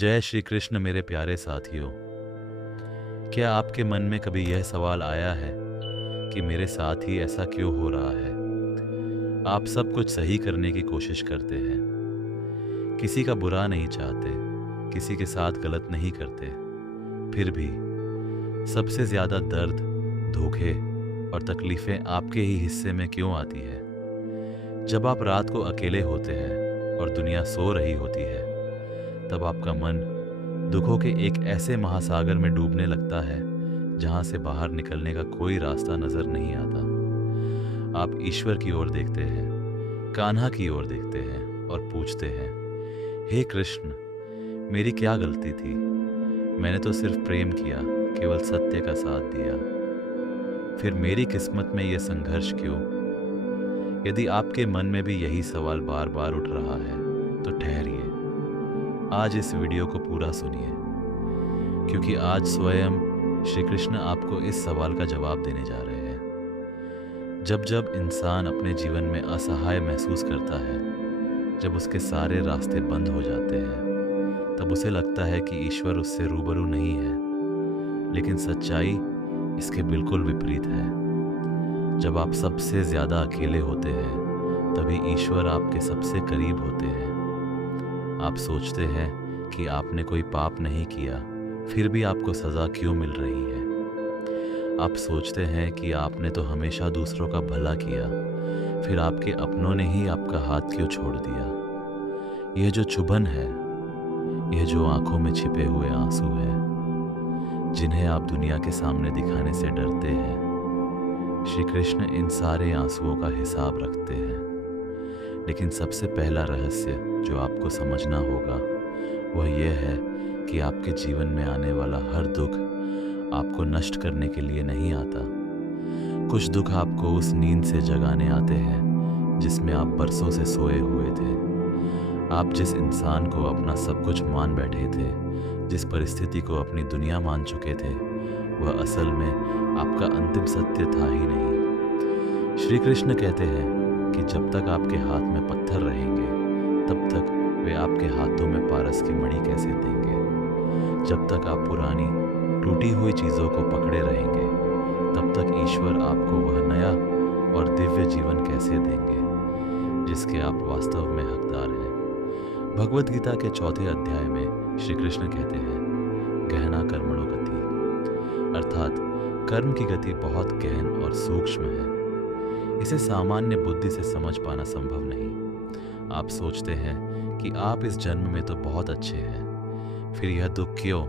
जय श्री कृष्ण मेरे प्यारे साथियों। क्या आपके मन में कभी यह सवाल आया है कि मेरे साथ ही ऐसा क्यों हो रहा है? आप सब कुछ सही करने की कोशिश करते हैं, किसी का बुरा नहीं चाहते, किसी के साथ गलत नहीं करते, फिर भी सबसे ज़्यादा दर्द, धोखे और तकलीफ़ें आपके ही हिस्से में क्यों आती है? जब आप रात को अकेले होते हैं और दुनिया सो रही होती है, तब आपका मन दुखों के एक ऐसे महासागर में डूबने लगता है जहां से बाहर निकलने का कोई रास्ता नजर नहीं आता। आप ईश्वर की ओर देखते हैं, कान्हा की ओर देखते हैं और पूछते हैं, हे कृष्ण, मेरी क्या गलती थी? मैंने तो सिर्फ प्रेम किया, केवल सत्य का साथ दिया। फिर मेरी किस्मत में यह संघर्ष क्यों? यदि आपके मन में भी यही सवाल बार बार उठ रहा है तो ठहरिए, आज इस वीडियो को पूरा सुनिए, क्योंकि आज स्वयं श्री कृष्ण आपको इस सवाल का जवाब देने जा रहे हैं। जब जब इंसान अपने जीवन में असहाय महसूस करता है, जब उसके सारे रास्ते बंद हो जाते हैं, तब उसे लगता है कि ईश्वर उससे रूबरू नहीं है। लेकिन सच्चाई इसके बिल्कुल विपरीत है। जब आप सबसे ज़्यादा अकेले होते हैं, तभी ईश्वर आपके सबसे करीब होते हैं। आप सोचते हैं कि आपने कोई पाप नहीं किया, फिर भी आपको सज़ा क्यों मिल रही है? आप सोचते हैं कि आपने तो हमेशा दूसरों का भला किया, फिर आपके अपनों ने ही आपका हाथ क्यों छोड़ दिया? यह जो चुभन है, यह जो आंखों में छिपे हुए आंसू हैं, जिन्हें आप दुनिया के सामने दिखाने से डरते हैं, श्री कृष्ण इन सारे आंसुओं का हिसाब रखते हैं। लेकिन सबसे पहला रहस्य जो आपको समझना होगा वह यह है कि आपके जीवन में आने वाला हर दुख आपको नष्ट करने के लिए नहीं आता। कुछ दुख आपको उस नींद से जगाने आते हैं जिसमें आप बरसों से सोए हुए थे। आप जिस इंसान को अपना सब कुछ मान बैठे थे, जिस परिस्थिति को अपनी दुनिया मान चुके थे, वह असल में आपका अंतिम सत्य था ही नहीं। श्री कृष्ण कहते हैं कि जब तक आपके हाथ में पत्थर रहेंगे, तब तक वे आपके हाथों में पारस की मणि कैसे देंगे? जब तक आप पुरानी टूटी हुई चीज़ों को पकड़े रहेंगे, तब तक ईश्वर आपको वह नया और दिव्य जीवन कैसे देंगे जिसके आप वास्तव में हकदार हैं? भगवद गीता के 4 अध्याय में श्री कृष्ण कहते हैं, गहना कर्मणो गति, अर्थात कर्म की गति बहुत गहन और सूक्ष्म है। इसे सामान्य बुद्धि से समझ पाना संभव नहीं। आप सोचते हैं कि आप इस जन्म में तो बहुत अच्छे हैं, फिर यह दुख क्यों?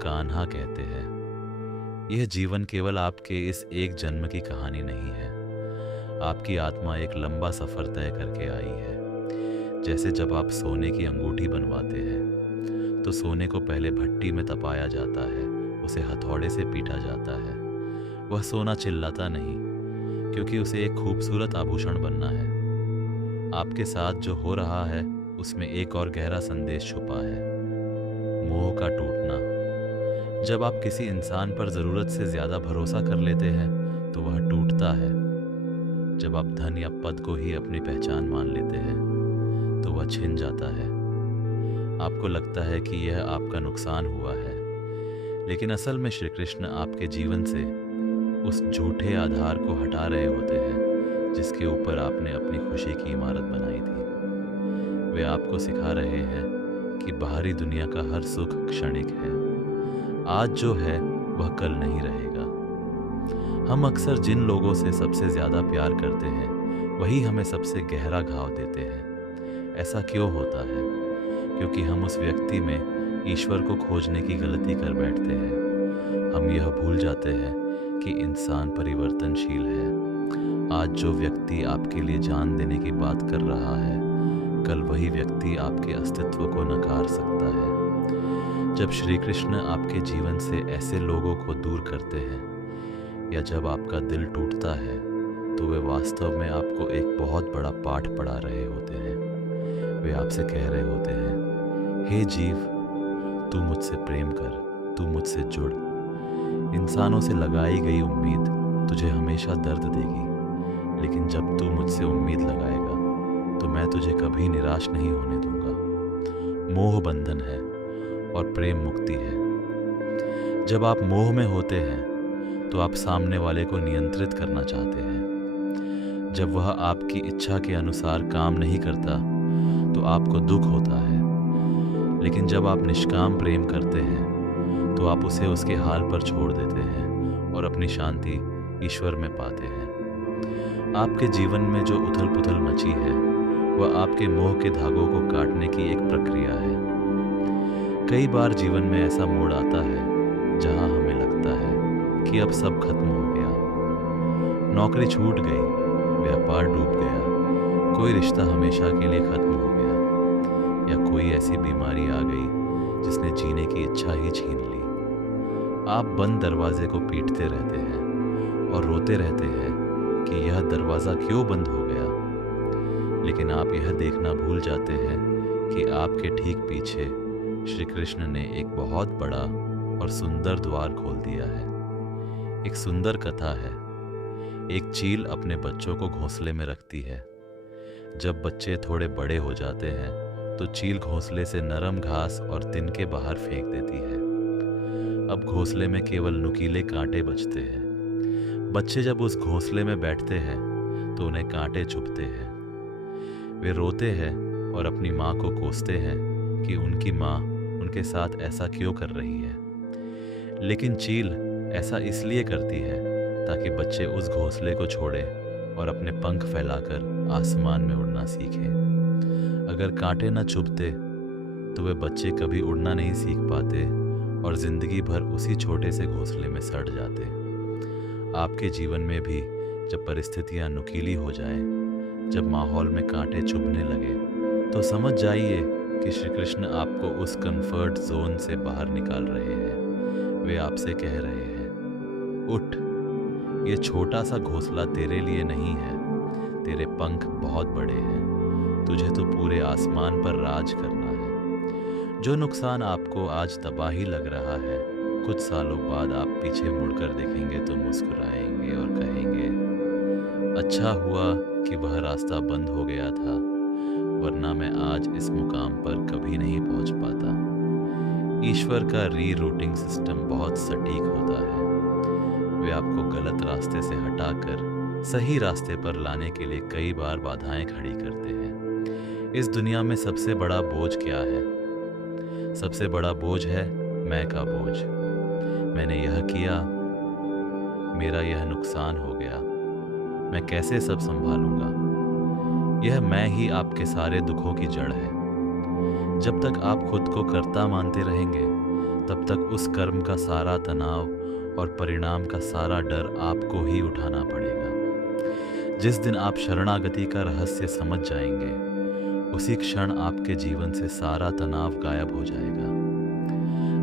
कान्हा कहते हैं, यह जीवन केवल आपके इस एक जन्म की कहानी नहीं है। आपकी आत्मा एक लंबा सफर तय करके आई है। जैसे जब आप सोने की अंगूठी बनवाते हैं, तो सोने को पहले भट्टी में तपाया जाता है, उसे हथौड़े से पीटा जाता है। वह सोना चिल्लाता नहीं, क्योंकि उसे एक खूबसूरत आभूषण बनना है। आपके साथ जो हो रहा है उसमें एक और गहरा संदेश छुपा है, मोह का टूटना। जब आप किसी इंसान पर ज़रूरत से ज़्यादा भरोसा कर लेते हैं तो वह टूटता है। जब आप धन या पद को ही अपनी पहचान मान लेते हैं तो वह छिन जाता है। आपको लगता है कि यह आपका नुकसान हुआ है, लेकिन असल में श्री कृष्ण आपके जीवन से उस झूठे आधार को हटा रहे होते हैं जिसके ऊपर आपने अपनी खुशी की इमारत बनाई थी। वे आपको सिखा रहे हैं कि बाहरी दुनिया का हर सुख क्षणिक है। आज जो है वह कल नहीं रहेगा। हम अक्सर जिन लोगों से सबसे ज़्यादा प्यार करते हैं, वही हमें सबसे गहरा घाव देते हैं। ऐसा क्यों होता है? क्योंकि हम उस व्यक्ति में ईश्वर को खोजने की गलती कर बैठते हैं। हम यह भूल जाते हैं कि इंसान परिवर्तनशील है। आज जो व्यक्ति आपके लिए जान देने की बात कर रहा है, कल वही व्यक्ति आपके अस्तित्व को नकार सकता है। जब श्री कृष्ण आपके जीवन से ऐसे लोगों को दूर करते हैं, या जब आपका दिल टूटता है, तो वे वास्तव में आपको एक बहुत बड़ा पाठ पढ़ा रहे होते हैं। वे आपसे कह रहे होते हैं, हे जीव, तू मुझसे प्रेम कर, तू मुझसे जुड़। इंसानों से लगाई गई उम्मीद तुझे हमेशा दर्द देगी, लेकिन जब तू मुझसे उम्मीद लगाएगा तो मैं तुझे कभी निराश नहीं होने दूंगा। मोह बंधन है और प्रेम मुक्ति है। जब आप मोह में होते हैं तो आप सामने वाले को नियंत्रित करना चाहते हैं। जब वह आपकी इच्छा के अनुसार काम नहीं करता तो आपको दुख होता है। लेकिन जब आप निष्काम प्रेम करते हैं तो आप उसे उसके हाल पर छोड़ देते हैं और अपनी शांति ईश्वर में पाते हैं। आपके जीवन में जो उथल पुथल मची है वह आपके मोह के धागों को काटने की एक प्रक्रिया है। कई बार जीवन में ऐसा मोड़ आता है जहां हमें लगता है कि अब सब खत्म हो गया। नौकरी छूट गई, व्यापार डूब गया, कोई रिश्ता हमेशा के लिए खत्म हो गया, या कोई ऐसी बीमारी आ गई जिसने जीने की इच्छा ही छीन ली। आप बंद दरवाजे को पीटते रहते हैं और रोते रहते हैं कि यह दरवाज़ा क्यों बंद हो गया। लेकिन आप यह देखना भूल जाते हैं कि आपके ठीक पीछे श्री कृष्ण ने एक बहुत बड़ा और सुंदर द्वार खोल दिया है। एक सुंदर कथा है। एक चील अपने बच्चों को घोंसले में रखती है। जब बच्चे थोड़े बड़े हो जाते हैं तो चील घोंसले से नरम घास और तिनके बाहर फेंक देती है। अब घोंसले में केवल नुकीले कांटे बचते हैं। बच्चे जब उस घोंसले में बैठते हैं तो उन्हें कांटे चुभते हैं। वे रोते हैं और अपनी माँ को कोसते हैं कि उनकी माँ उनके साथ ऐसा क्यों कर रही है। लेकिन चील ऐसा इसलिए करती है ताकि बच्चे उस घोंसले को छोड़ें और अपने पंख फैलाकर आसमान में उड़ना सीखें। अगर कांटे न चुभते तो वे बच्चे कभी उड़ना नहीं सीख पाते और जिंदगी भर उसी छोटे से घोंसले में सड़ जाते। आपके जीवन में भी जब परिस्थितियां नुकीली हो जाएं, जब माहौल में कांटे चुभने लगे, तो समझ जाइए कि श्री कृष्ण आपको उस कंफर्ट जोन से बाहर निकाल रहे हैं। वे आपसे कह रहे हैं, उठ, ये छोटा सा घोंसला तेरे लिए नहीं है, तेरे पंख बहुत बड़े हैं, तुझे तो पूरे आसमान पर राज करना है। जो नुकसान आपको आज तबाही लग रहा है, कुछ सालों बाद आप पीछे मुड़कर देखेंगे तो मुस्कुराएंगे और कहेंगे, अच्छा हुआ कि वह रास्ता बंद हो गया था, वरना मैं आज इस मुकाम पर कभी नहीं पहुंच पाता। ईश्वर का री-रूटिंग सिस्टम बहुत सटीक होता है। वे आपको गलत रास्ते से हटाकर सही रास्ते पर लाने के लिए कई बार बाधाएं खड़ी करते हैं। इस दुनिया में सबसे बड़ा बोझ क्या है? सबसे बड़ा बोझ है मैं का बोझ। मैंने यह किया, मेरा यह नुकसान हो गया, मैं कैसे सब संभालूंगा। यह मैं ही आपके सारे दुखों की जड़ है। जब तक आप खुद को कर्ता मानते रहेंगे तब तक उस कर्म का सारा तनाव और परिणाम का सारा डर आपको ही उठाना पड़ेगा। जिस दिन आप शरणागति का रहस्य समझ जाएंगे, उसी क्षण आपके जीवन से सारा तनाव गायब हो जाएगा।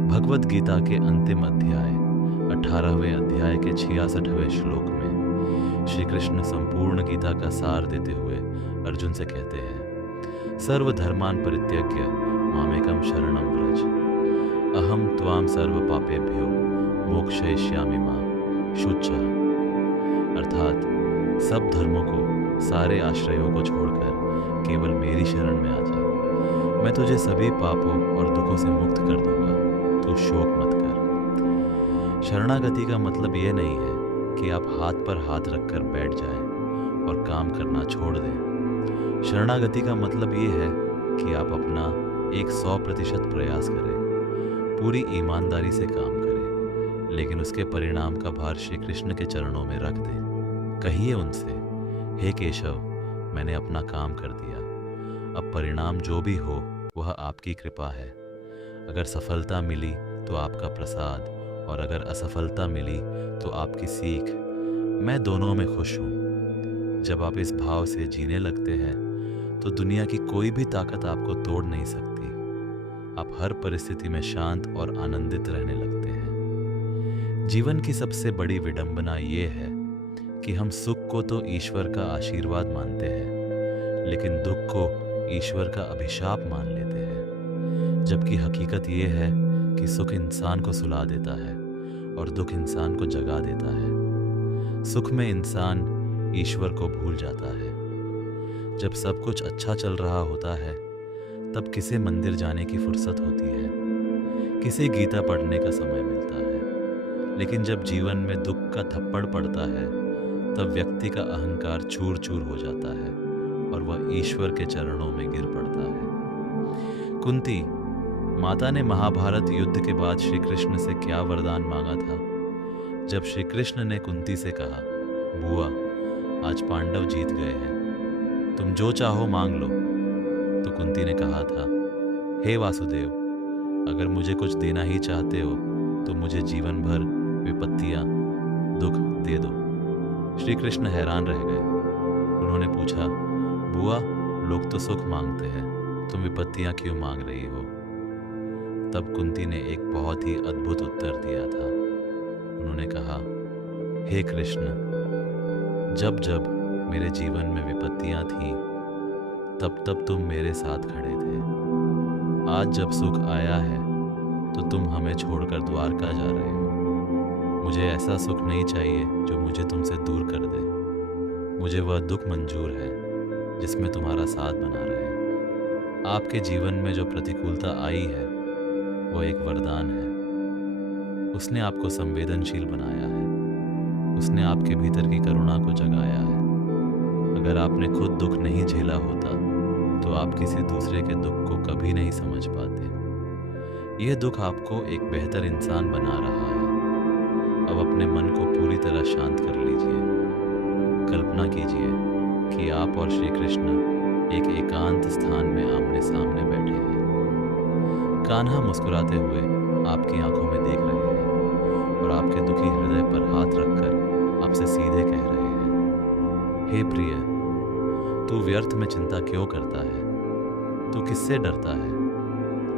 भगवत गीता के अंतिम अध्याय 18वें अध्याय के 66वें श्लोक में श्री कृष्ण संपूर्ण गीता का सार देते हुए अर्जुन से कहते हैं, सर्वधर्मान् परित्यज्य मामेकं शरणं व्रज, अहम त्वां सर्व पापेभ्यो मोक्षयिष्यामि मा शुच्चा। अर्थात सब धर्मों को, सारे आश्रयों को छोड़कर केवल मेरी शरण में आ जा, मैं तुझे सभी पापों और दुखों से मुक्त कर दूंगा, तू शोक मत कर। शरणागति का मतलब ये नहीं है कि आप हाथ पर हाथ रखकर बैठ जाएं और काम करना छोड़ दें। शरणागति का मतलब ये है कि आप अपना 100% प्रयास करें, पूरी ईमानदारी से काम करें, लेकिन उसके परिणाम का भार श्री कृष्ण के चरणों में रख दें। कहिए उनसे, हे केशव, मैंने अपना काम कर दिया, अब परिणाम जो भी हो वह आपकी कृपा है। अगर सफलता मिली तो आपका प्रसाद, और अगर असफलता मिली तो आपकी सीख। मैं दोनों में खुश हूँ। जब आप इस भाव से जीने लगते हैं तो दुनिया की कोई भी ताकत आपको तोड़ नहीं सकती। आप हर परिस्थिति में शांत और आनंदित रहने लगते हैं। जीवन की सबसे बड़ी विडंबना ये है कि हम सुख को तो ईश्वर का आशीर्वाद मानते हैं, लेकिन दुख को ईश्वर का अभिशाप मान लेते हैं। जबकि हकीकत ये है कि सुख इंसान को सुला देता है और दुख इंसान को जगा देता है। सुख में इंसान ईश्वर को भूल जाता है। जब सब कुछ अच्छा चल रहा होता है तब किसे मंदिर जाने की फुर्सत होती है। किसे गीता पढ़ने का समय मिलता है, लेकिन जब जीवन में दुख का थप्पड़ पड़ता है तब व्यक्ति का अहंकार चूर चूर हो जाता है और वह ईश्वर के चरणों में गिर पड़ता है। कुंती माता ने महाभारत युद्ध के बाद श्री कृष्ण से क्या वरदान मांगा था? जब श्री कृष्ण ने कुंती से कहा, बुआ आज पांडव जीत गए हैं, तुम जो चाहो मांग लो, तो कुंती ने कहा था, हे वासुदेव, अगर मुझे कुछ देना ही चाहते हो तो मुझे जीवन भर विपत्तियां दुख दे दो। श्री कृष्ण हैरान रह गए। उन्होंने पूछा, बुआ लोग तो सुख मांगते हैं, तुम विपत्तियां क्यों मांग रही हो? तब कुंती ने एक बहुत ही अद्भुत उत्तर दिया था। उन्होंने कहा, हे कृष्ण, जब जब मेरे जीवन में विपत्तियां थीं तब तब तुम मेरे साथ खड़े थे। आज जब सुख आया है तो तुम हमें छोड़कर द्वारका जा रहे हो। मुझे ऐसा सुख नहीं चाहिए जो मुझे तुमसे दूर कर दे। मुझे वह दुख मंजूर है जिसमें तुम्हारा साथ बना रहे। आपके जीवन में जो प्रतिकूलता आई है वह एक वरदान है। उसने आपको संवेदनशील बनाया है। उसने आपके भीतर की करुणा को जगाया है। अगर आपने खुद दुख नहीं झेला होता तो आप किसी दूसरे के दुख को कभी नहीं समझ पाते। यह दुख आपको एक बेहतर इंसान बना रहा है। अब अपने मन को पूरी तरह शांत कर लीजिए। कल्पना कीजिए कि आप और श्री कृष्ण एक एकांत स्थान में आमने सामने बैठे हैं। कान्हा मुस्कुराते हुए आपकी आंखों में देख रहे हैं और आपके दुखी हृदय पर हाथ रखकर आपसे सीधे कह रहे हैं, हे प्रिय, तू व्यर्थ में चिंता क्यों करता है? तू किससे डरता है?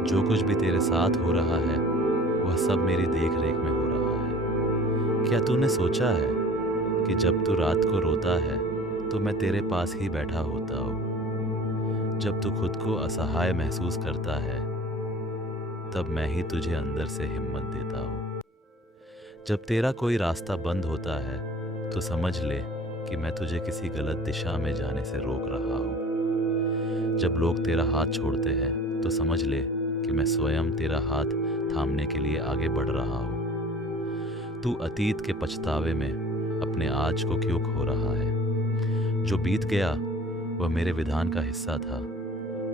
जो कुछ भी तेरे साथ हो रहा है वह सब मेरी देख रेख में हो रहा है। क्या तूने सोचा है कि जब तू रात को रोता है तो मैं तेरे पास ही बैठा होता हूँ? जब तू खुद को असहाय महसूस करता है तब मैं ही तुझे अंदर से हिम्मत देता हूँ। जब तेरा कोई रास्ता बंद होता है तो समझ ले कि मैं तुझे किसी गलत दिशा में जाने से रोक रहा हूँ। जब लोग तेरा हाथ छोड़ते हैं तो समझ ले कि मैं स्वयं तेरा हाथ थामने के लिए आगे बढ़ रहा हूँ। तू अतीत के पछतावे में अपने आज को क्यों खो रहा है? जो बीत गया वह मेरे विधान का हिस्सा था।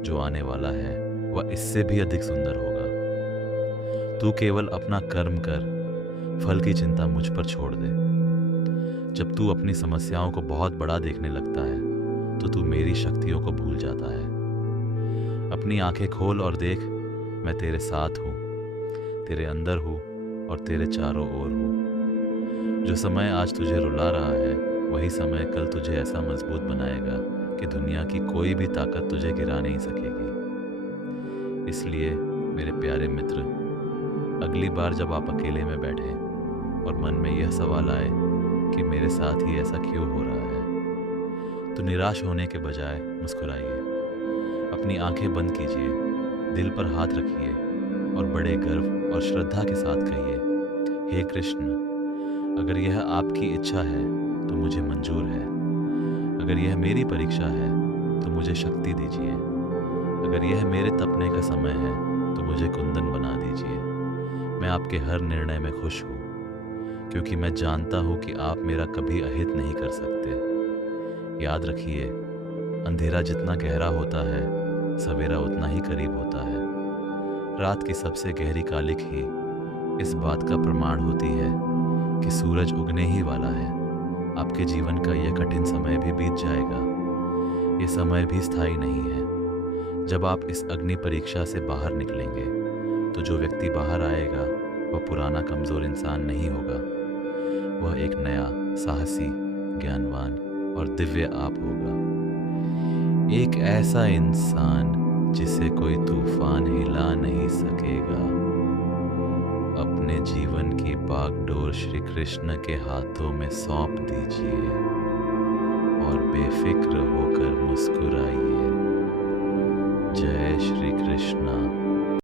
जो आने वाला है वह इससे भी अधिक सुंदर होगा। तू केवल अपना कर्म कर, फल की चिंता मुझ पर छोड़ दे। जब तू अपनी समस्याओं को बहुत बड़ा देखने लगता है तो तू मेरी शक्तियों को भूल जाता है। अपनी आंखें खोल और देख, मैं तेरे साथ हूँ, तेरे अंदर हूँ और तेरे चारों ओर हूँ। जो समय आज तुझे रुला रहा है वही समय कल तुझे ऐसा मजबूत बनाएगा कि दुनिया की कोई भी ताकत तुझे गिरा नहीं सकेगी। इसलिए मेरे प्यारे मित्र, अगली बार जब आप अकेले में बैठे और मन में यह सवाल आए कि मेरे साथ ही ऐसा क्यों हो रहा है, तो निराश होने के बजाय मुस्कुराइए। अपनी आंखें बंद कीजिए, दिल पर हाथ रखिए और बड़े गर्व और श्रद्धा के साथ कहिए, हे कृष्ण, अगर यह आपकी इच्छा है तो मुझे मंजूर है। अगर यह मेरी परीक्षा है तो मुझे शक्ति दीजिए। अगर यह मेरे तपने का समय है तो मुझे कुंदन बना दीजिए। मैं आपके हर निर्णय में खुश हूँ, क्योंकि मैं जानता हूँ कि आप मेरा कभी अहित नहीं कर सकते। याद रखिए, अंधेरा जितना गहरा होता है सवेरा उतना ही करीब होता है। रात की सबसे गहरी कालिक ही इस बात का प्रमाण होती है कि सूरज उगने ही वाला है। आपके जीवन का यह कठिन समय भी बीत जाएगा। ये समय भी स्थायी नहीं है। जब आप इस अग्नि परीक्षा से बाहर निकलेंगे तो जो व्यक्ति बाहर आएगा वह पुराना कमज़ोर इंसान नहीं होगा। वह एक नया, साहसी, ज्ञानवान और दिव्य आप होगा। एक ऐसा इंसान जिसे कोई तूफान हिला नहीं सकेगा। अपने जीवन की बागडोर श्री कृष्ण के हाथों में सौंप दीजिए और बेफिक्र होकर मुस्कुराइए। जय श्री कृष्ण।